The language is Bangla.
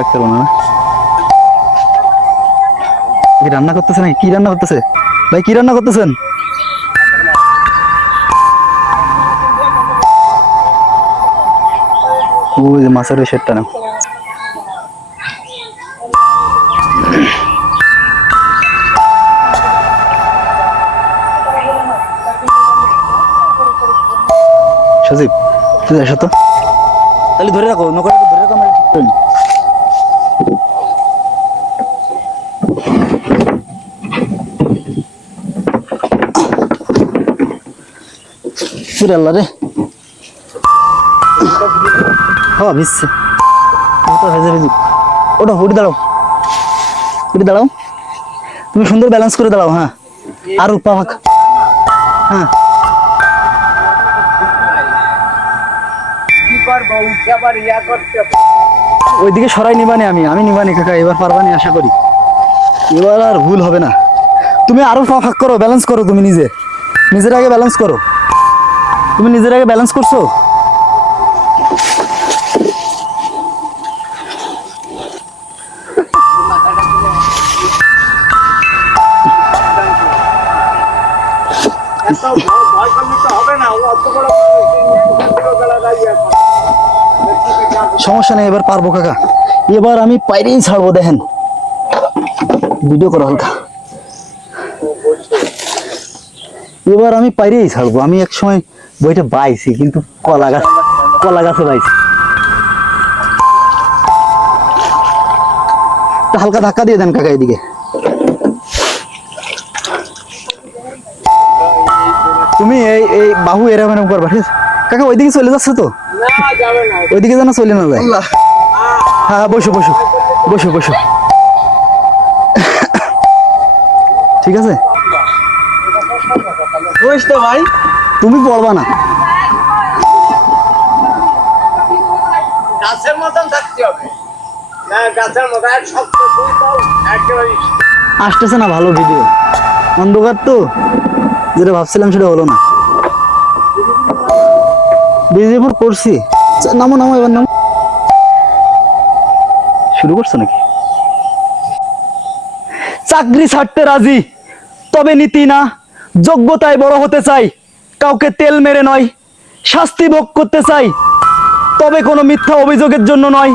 থাকতে পারব না? কি রান্না করতেছে নাকি? কি রান্না করতেছে? ভাই, কি রান্না করতেছেন? ওই যে মাছের ওই না। সজীব, তুই এসো তো। তাহলে ধরে রাখো নৌকাটা ধরে রাখো, আমরা ঠিক করে নিই। আল্লাহ রে। হ্যাঁ ভিজছে ওটা উঠে দাঁড়াও। উঠে দাঁড়াও। তুমি সুন্দর ব্যালেন্স করে দাঁড়াও হ্যাঁ। আর উপা ফাঁক হ্যাঁ। ওইদিকে সরাই নিবানি আমি। আমি নিবানি কাকা এবার পারবানি আশা করি। এবার আর ভুল হবে না। তুমি আরও পা ফাঁক করো ব্যালেন্স করো তুমি নিজে। নিজের আগে ব্যালেন্স করো। তুমি নিজের আগে ব্যালেন্স করছ। সমস্যা নেই, এবার পারব কাকা। এবার আমি পাইরেই ছাড়বো, দেখেন। ভিডিও করা হালকা। এবার আমি পাইরেই ছাড়বো। আমি এক সময় বইটা বাইছি কিন্তু কলা গাছ কলা গাছে বাইছি। হালকা ধাক্কা দিয়ে দেন কাকা এদিকে। তুমি এই এই বাহু এরকম এরকম করবা ঠিক আছে? কাকা ওইদিকে চলে যাচ্ছে তো? ওইদিকে যেন চলে না যায়। হ্যাঁ হ্যাঁ বসো বসো। বসো বসো। ঠিক আছে? তো ভাই? তুমি পড়বা না। গাছের মতন থাকতে হবে। না গাছের মতন এক শক্ত দুই পাও একেবারে আসতেছে না ভালো ভিডিও অন্ধকার তো যেটা ভাবছিলাম সেটা হলো না। বিজেপুর করছি আচ্ছা, নামো নামো এবার নামো। শুরু করছ নাকি? চাকরি ছাড়তে রাজি তবে নীতি না। যোগ্যতায় বড় হতে চাই, কাউকে তেল মেরে নয়, শাস্তি ভোগ করতে চাই, তবে কোনো মিথ্যা অভিযোগের জন্য নয়।